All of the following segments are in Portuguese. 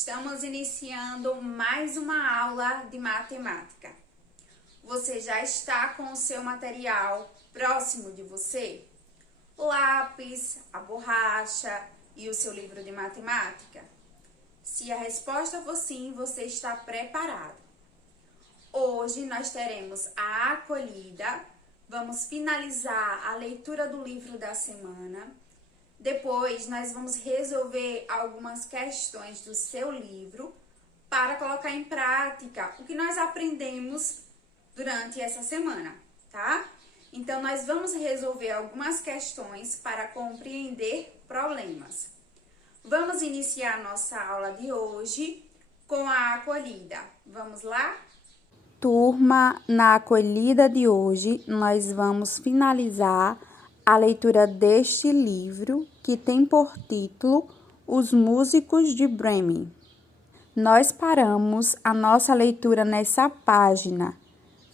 Estamos iniciando mais uma aula de matemática. Você já está com o seu material próximo de você? O lápis, a borracha e o seu livro de matemática? Se a resposta for sim, você está preparado. Hoje nós teremos a acolhida, vamos finalizar a leitura do livro da semana. Depois, nós vamos resolver algumas questões do seu livro para colocar em prática o que nós aprendemos durante essa semana, tá? Então, nós vamos resolver algumas questões para compreender problemas. Vamos iniciar nossa aula de hoje com a acolhida. Vamos lá? Turma, na acolhida de hoje, nós vamos finalizar a leitura deste livro, que tem por título Os Músicos de Bremen. Nós paramos a nossa leitura nessa página.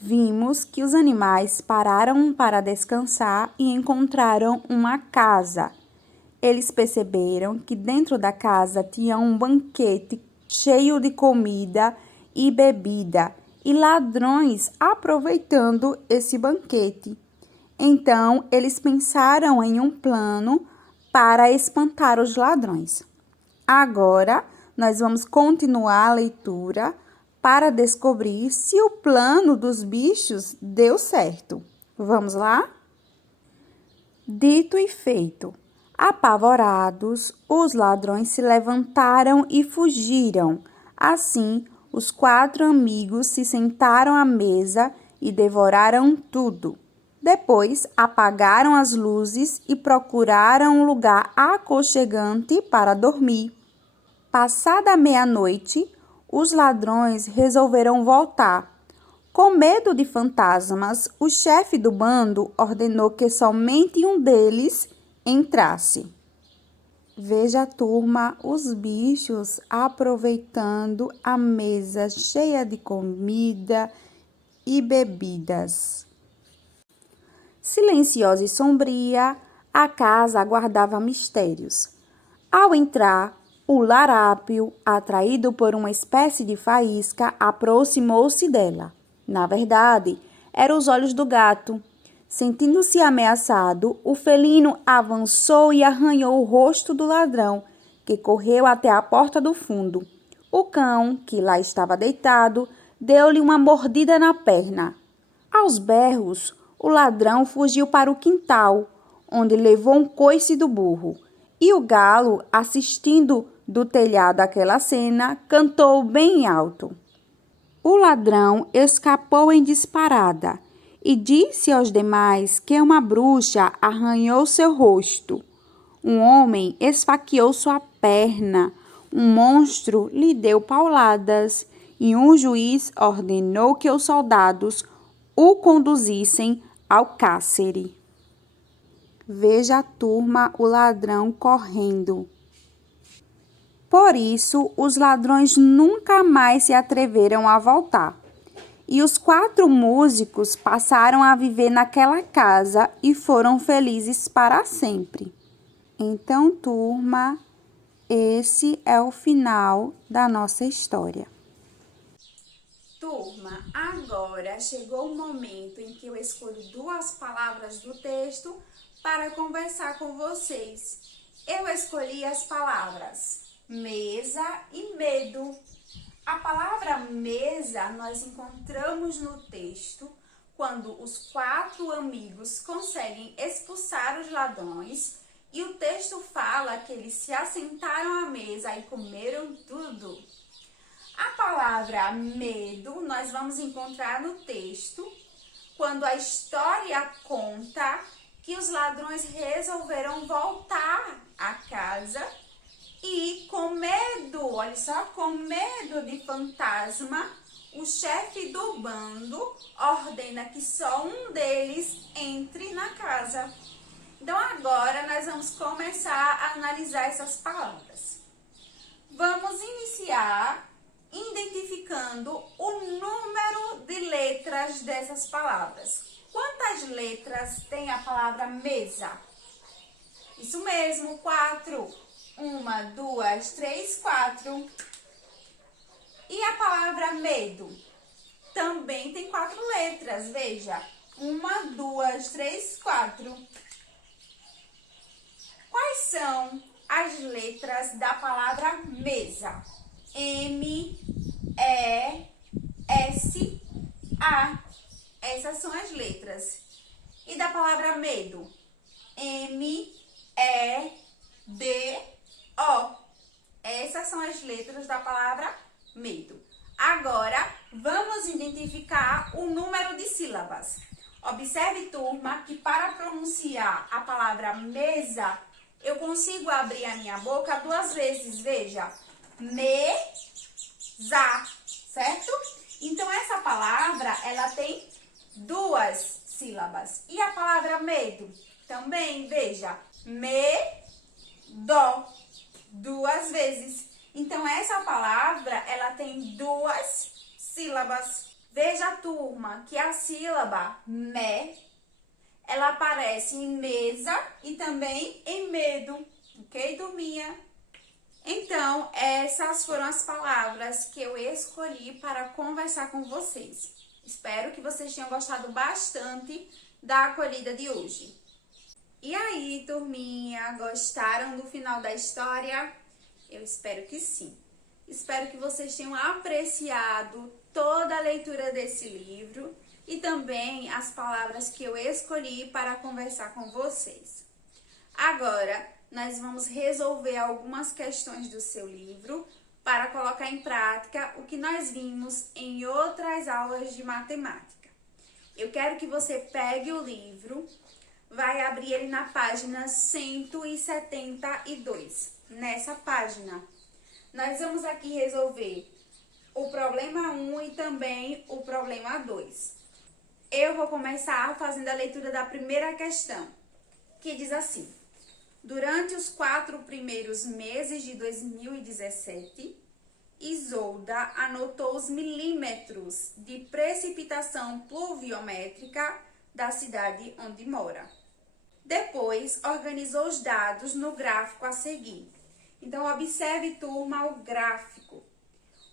Vimos que os animais pararam para descansar e encontraram uma casa. Eles perceberam que dentro da casa tinha um banquete cheio de comida e bebida, e ladrões aproveitando esse banquete. Então, eles pensaram em um plano para espantar os ladrões. Agora, nós vamos continuar a leitura para descobrir se o plano dos bichos deu certo. Vamos lá? Dito e feito. Apavorados, os ladrões se levantaram e fugiram. Assim, os 4 amigos se sentaram à mesa e devoraram tudo. Depois, apagaram as luzes e procuraram um lugar aconchegante para dormir. Passada a meia-noite, os ladrões resolveram voltar. Com medo de fantasmas, o chefe do bando ordenou que somente um deles entrasse. Veja, turma, os bichos aproveitando a mesa cheia de comida e bebidas. Silenciosa e sombria, a casa aguardava mistérios. Ao entrar, o larápio, atraído por uma espécie de faísca, aproximou-se dela. Na verdade, eram os olhos do gato. Sentindo-se ameaçado, o felino avançou e arranhou o rosto do ladrão, que correu até a porta do fundo. O cão, que lá estava deitado, deu-lhe uma mordida na perna. Aos berros, o ladrão fugiu para o quintal, onde levou um coice do burro. E o galo, assistindo do telhado àquela cena, cantou bem alto. O ladrão escapou em disparada e disse aos demais que uma bruxa arranhou seu rosto. Um homem esfaqueou sua perna, um monstro lhe deu pauladas e um juiz ordenou que os soldados o conduzissem ao cárcere. Veja a turma, o ladrão correndo. Por isso, os ladrões nunca mais se atreveram a voltar. E os 4 músicos passaram a viver naquela casa e foram felizes para sempre. Então, turma, esse é o final da nossa história. Turma, agora chegou o momento em que eu escolho 2 palavras do texto para conversar com vocês. Eu escolhi as palavras mesa e medo. A palavra mesa nós encontramos no texto quando os 4 amigos conseguem expulsar os ladrões e o texto fala que eles se assentaram à mesa e comeram tudo. A palavra medo nós vamos encontrar no texto quando a história conta que os ladrões resolveram voltar à casa e com medo, olha só, com medo de fantasma, o chefe do bando ordena que só um deles entre na casa. Então agora nós vamos começar a analisar essas palavras. Vamos iniciar identificando o número de letras dessas palavras. Quantas letras tem a palavra mesa? Isso mesmo, 4. 1, 2, 3, 4. E a palavra medo? Também tem 4 letras, veja. 1, 2, 3, 4. Quais são as letras da palavra mesa? M, E, S, A. Essas são as letras. E da palavra medo? M, E, D, O. Essas são as letras da palavra medo. Agora, vamos identificar o número de sílabas. Observe, turma, que para pronunciar a palavra mesa, eu consigo abrir a minha boca 2 vezes. Veja, mesa, certo? Então, essa palavra, ela tem 2 sílabas. E a palavra medo? Também, veja, medo, 2 vezes. Então, essa palavra, ela tem 2 sílabas. Veja, turma, que a sílaba me, ela aparece em mesa e também em medo. Ok, turminha? Então, essas foram as palavras que eu escolhi para conversar com vocês. Espero que vocês tenham gostado bastante da acolhida de hoje. E aí, turminha, gostaram do final da história? Eu espero que sim. Espero que vocês tenham apreciado toda a leitura desse livro e também as palavras que eu escolhi para conversar com vocês. Agora, nós vamos resolver algumas questões do seu livro para colocar em prática o que nós vimos em outras aulas de matemática. Eu quero que você pegue o livro, vai abrir ele na página 172. Nessa página, nós vamos aqui resolver o problema 1 e também o problema 2. Eu vou começar fazendo a leitura da primeira questão, que diz assim: durante os 4 primeiros meses de 2017, Isolda anotou os milímetros de precipitação pluviométrica da cidade onde mora. Depois, organizou os dados no gráfico a seguir. Então, observe, turma, o gráfico.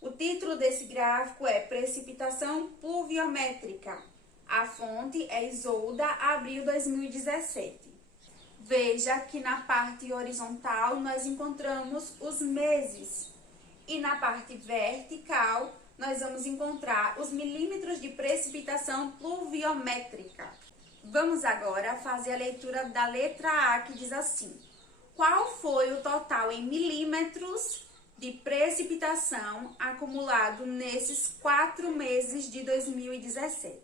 O título desse gráfico é Precipitação Pluviométrica. A fonte é Isolda, abril 2017. Veja que na parte horizontal nós encontramos os meses. E na parte vertical nós vamos encontrar os milímetros de precipitação pluviométrica. Vamos agora fazer a leitura da letra A, que diz assim: qual foi o total em milímetros de precipitação acumulado nesses 4 meses de 2017?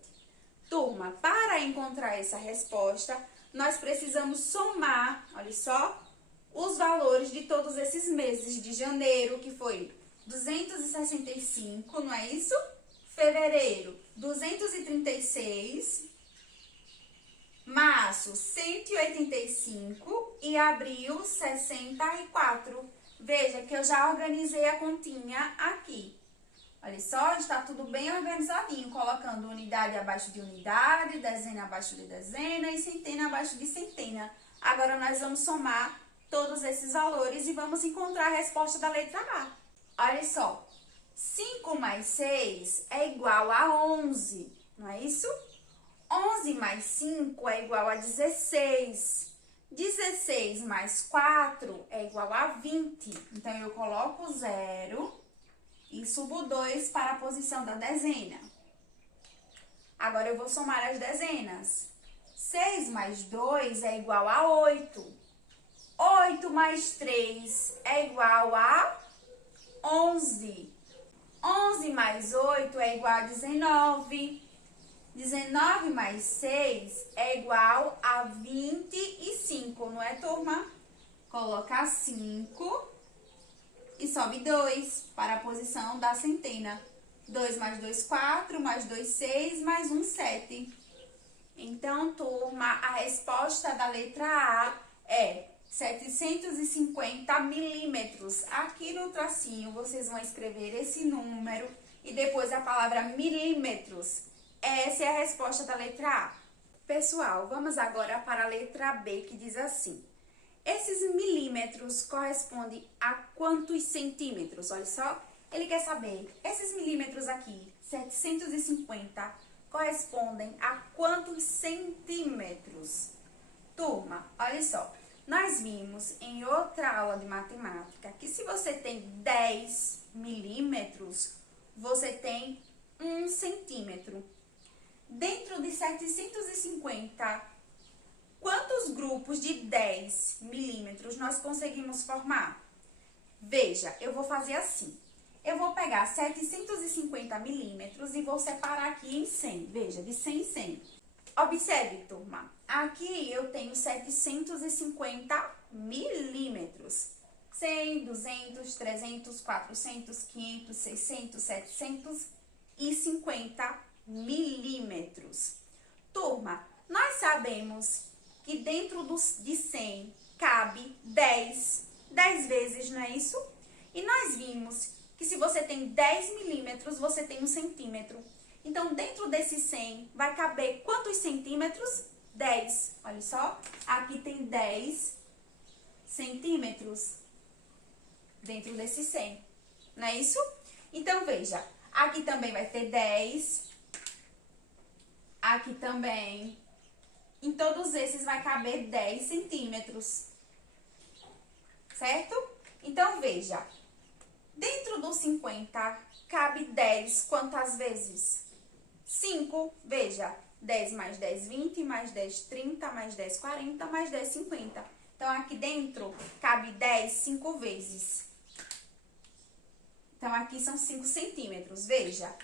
Turma, para encontrar essa resposta, nós precisamos somar, olha só, os valores de todos esses meses. De janeiro, que foi 265, não é isso? Fevereiro, 236. Março, 185 e abril, 64. Veja que eu já organizei a continha aqui. Olha só, está tudo bem organizadinho, colocando unidade abaixo de unidade, dezena abaixo de dezena e centena abaixo de centena. Agora, nós vamos somar todos esses valores e vamos encontrar a resposta da letra A. Olha só, 5 mais 6 é igual a 11, não é isso? 11 mais 5 é igual a 16. 16 mais 4 é igual a 20. Então, eu coloco 0 e subo 2 para a posição da dezena. Agora, eu vou somar as dezenas. 6 mais 2 é igual a 8. 8 mais 3 é igual a 11. 11 mais 8 é igual a 19. 19 mais 6 é igual a 25, não é, turma? Coloca 5 e sobe 2 para a posição da centena. 2 mais 2, 4, mais 2, 6, mais 1, 7. Então, turma, a resposta da letra A é 750 milímetros. Aqui no tracinho, vocês vão escrever esse número e depois a palavra milímetros. Essa é a resposta da letra A. Pessoal, vamos agora para a letra B, que diz assim: esses milímetros correspondem a quantos centímetros? Olha só, Ele quer saber, esses milímetros aqui, 750, correspondem a quantos centímetros? Turma, olha só, nós vimos em outra aula de matemática que se você tem 10 milímetros, você tem 1 centímetro. Dentro de 750, quantos grupos de 10 milímetros nós conseguimos formar? Veja, eu vou fazer assim. Eu vou pegar 750 milímetros e vou separar aqui em 100. Veja, de 100 em 100. Observe, turma. Aqui eu tenho 750 milímetros. 100, 200, 300, 400, 500, 600, 750 milímetros. Turma, nós sabemos que dentro de 100 cabe 10 vezes, não é isso? E nós vimos que se você tem 10 milímetros, você tem 1 centímetro. Então, dentro desse 100, vai caber quantos centímetros? 10. Olha só, aqui tem 10 centímetros dentro desse 100. Não é isso? Então, veja, aqui também vai ter 10. Aqui também. Em todos esses vai caber 10 centímetros. Certo? Então, veja. Dentro dos 50, cabe 10 quantas vezes? 5. Veja. 10 mais 10, 20, mais 10, 30, mais 10, 40, mais 10, 50. Então, aqui dentro, cabe 10 5 vezes. Então, aqui são 5 centímetros. Veja.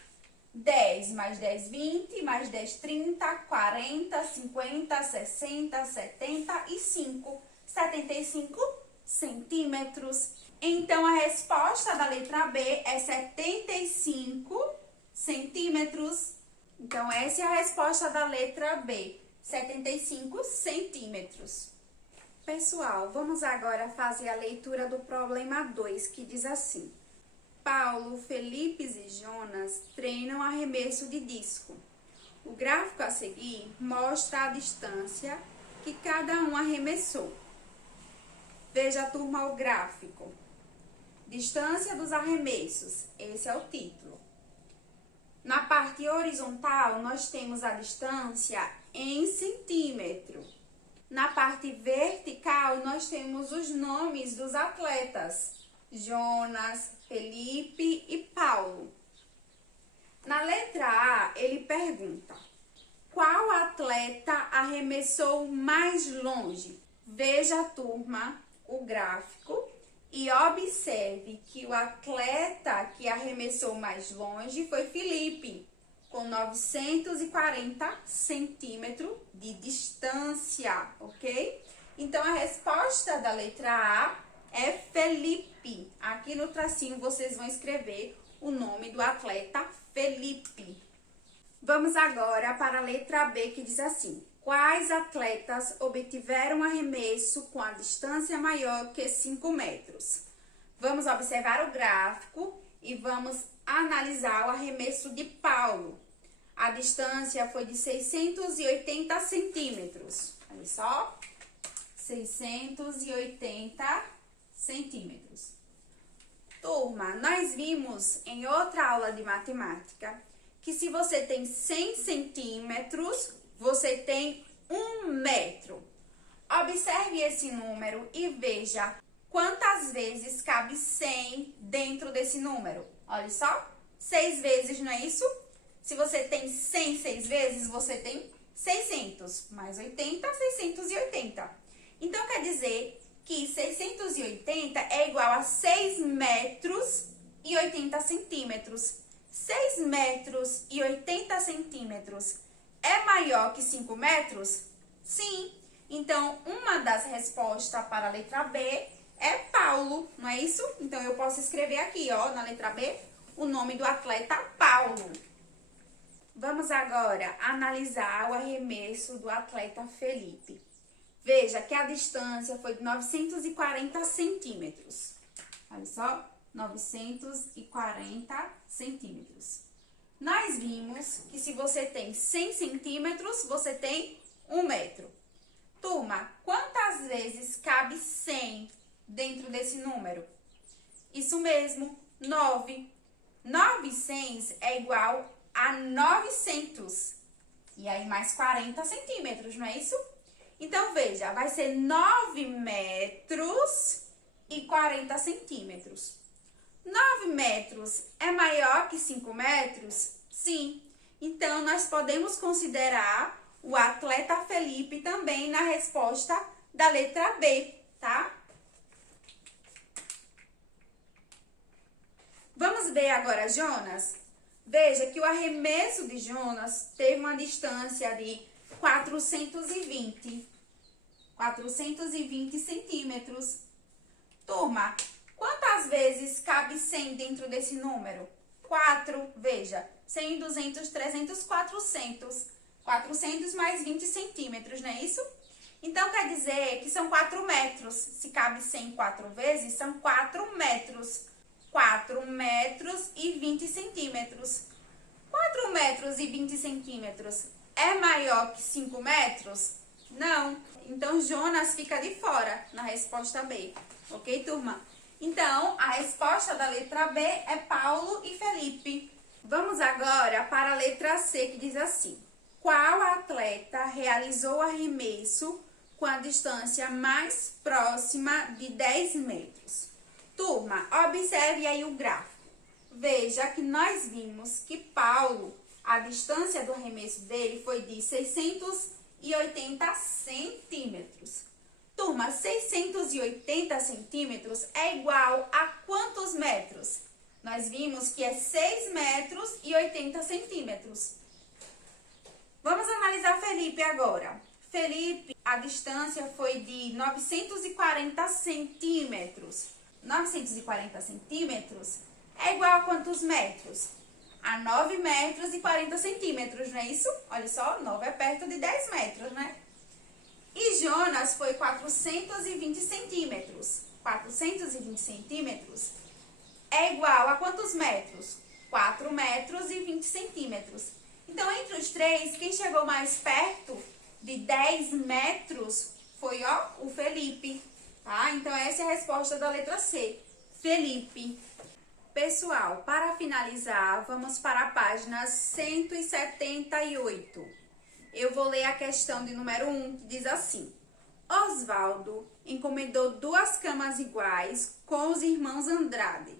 10 mais 10, 20, mais 10, 30, 40, 50, 60, 70 e 5. 75 centímetros. Então, a resposta da letra B é 75 centímetros. Então, essa é a resposta da letra B, 75 centímetros. Pessoal, vamos agora fazer a leitura do problema 2, que diz assim. Paulo, Felipe e Jonas treinam arremesso de disco. O gráfico a seguir mostra a distância que cada um arremessou. Veja, turma, o gráfico. Distância dos arremessos, esse é o título. Na parte horizontal, nós temos a distância em centímetro. Na parte vertical, nós temos os nomes dos atletas. Jonas, Felipe e Paulo. Na letra A, ele pergunta: qual atleta arremessou mais longe? Veja, turma, o gráfico e observe que o atleta que arremessou mais longe foi Felipe, com 940 centímetros de distância, ok? Então, a resposta da letra A é Felipe. Aqui no tracinho vocês vão escrever o nome do atleta Felipe. Vamos agora para a letra B, que diz assim: quais atletas obtiveram arremesso com a distância maior que 5 metros? Vamos observar o gráfico e vamos analisar o arremesso de Paulo. A distância foi de 680 centímetros. Olha só, 680 centímetros. Turma, nós vimos em outra aula de matemática que se você tem 100 centímetros, você tem 1 metro. Observe esse número e veja quantas vezes cabe 100 dentro desse número. Olha só, 6 vezes, não é isso? Se você tem 100 6 vezes, você tem 600, mais 80, 680. Então, quer dizer que 680 é igual a 6 metros e 80 centímetros. 6 metros e 80 centímetros é maior que 5 metros? Sim. Então, uma das respostas para a letra B é Paulo, não é isso? Então, eu posso escrever aqui, ó, na letra B, o nome do atleta Paulo. Vamos agora analisar o arremesso do atleta Felipe. Veja que a distância foi de 940 centímetros. Olha só, 940 centímetros. Nós vimos que se você tem 100 centímetros, você tem 1 metro. Turma, quantas vezes cabe 100 dentro desse número? Isso mesmo, 9. 900 é igual a 900. E aí, mais 40 centímetros, não é isso? Então, veja, vai ser 9 metros e 40 centímetros. 9 metros é maior que 5 metros? Sim. Então, nós podemos considerar o atleta Felipe também na resposta da letra B, tá? Vamos ver agora Jonas? Veja que o arremesso de Jonas teve uma distância de 420 centímetros. Turma, quantas vezes cabe 100 dentro desse número? 4, veja, 100, 200, 300, 400. 400 mais 20 centímetros, não é isso? Então, quer dizer que são 4 metros. Se cabe 100 4 vezes, são 4 metros. 4 metros e 20 centímetros. 4 metros e 20 centímetros é maior que 5 metros? Não. Então, Jonas fica de fora na resposta B. Ok, turma? Então, a resposta da letra B é Paulo e Felipe. Vamos agora para a letra C, que diz assim. Qual atleta realizou o arremesso com a distância mais próxima de 10 metros? Turma, observe aí o gráfico. Veja que nós vimos que Paulo, a distância do arremesso dele foi de 680 centímetros. Turma, 680 centímetros é igual a quantos metros? Nós vimos que é 6 metros e 80 centímetros. Vamos analisar Felipe agora. Felipe, a distância foi de 940 centímetros. 940 centímetros é igual a quantos metros? A 9 metros e 40 centímetros, não é isso? Olha só, 9 é perto de 10 metros, né? E Jonas foi 420 centímetros. 420 centímetros é igual a quantos metros? 4 metros e 20 centímetros. Então, entre os três, quem chegou mais perto de 10 metros foi, ó, o Felipe, tá? Então, essa é a resposta da letra C, Felipe. Pessoal, para finalizar, vamos para a página 178. Eu vou ler a questão de número 1, que diz assim. Osvaldo encomendou 2 camas iguais com os irmãos Andrade.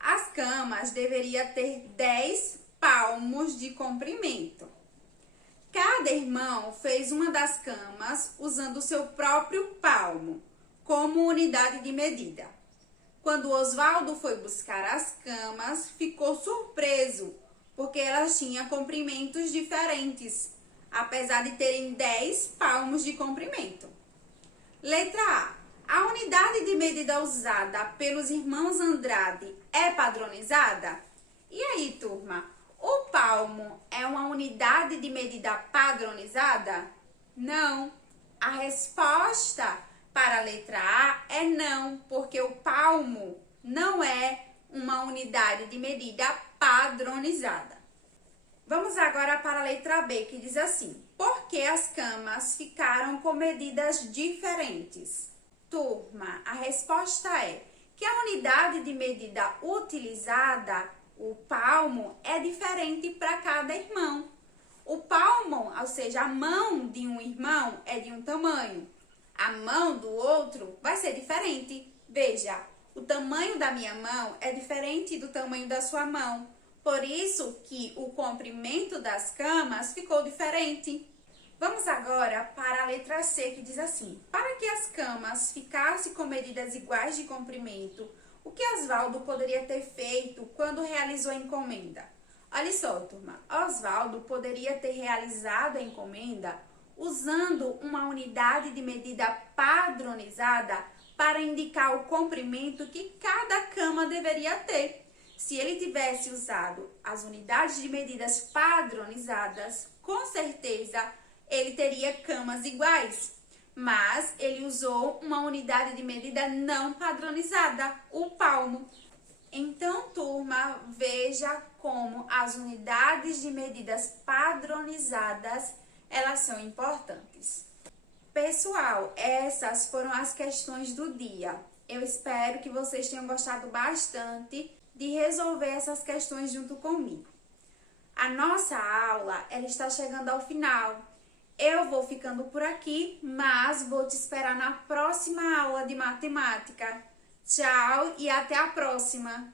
As camas deveriam ter 10 palmos de comprimento. Cada irmão fez uma das camas usando o seu próprio palmo como unidade de medida. Quando Osvaldo foi buscar as camas, ficou surpreso, porque elas tinham comprimentos diferentes, apesar de terem 10 palmos de comprimento. Letra A. A unidade de medida usada pelos irmãos Andrade é padronizada? E aí, turma? O palmo é uma unidade de medida padronizada? Não. A resposta para a letra A é não, porque o palmo não é uma unidade de medida padronizada. Vamos agora para a letra B, que diz assim. Por que as camas ficaram com medidas diferentes? Turma, a resposta é que a unidade de medida utilizada, o palmo, é diferente para cada irmão. O palmo, ou seja, a mão de um irmão é de um tamanho. A mão do outro vai ser diferente. Veja, o tamanho da minha mão é diferente do tamanho da sua mão. Por isso que o comprimento das camas ficou diferente. Vamos agora para a letra C, que diz assim. Para que as camas ficassem com medidas iguais de comprimento, o que Osvaldo poderia ter feito quando realizou a encomenda? Olha só, turma. Osvaldo poderia ter realizado a encomenda usando uma unidade de medida padronizada para indicar o comprimento que cada cama deveria ter. Se ele tivesse usado as unidades de medidas padronizadas, com certeza ele teria camas iguais. Mas ele usou uma unidade de medida não padronizada, o palmo. Então, turma, veja como as unidades de medidas padronizadas, elas são importantes. Pessoal, essas foram as questões do dia. Eu espero que vocês tenham gostado bastante de resolver essas questões junto comigo. A nossa aula, ela está chegando ao final. Eu vou ficando por aqui, mas vou te esperar na próxima aula de matemática. Tchau e até a próxima!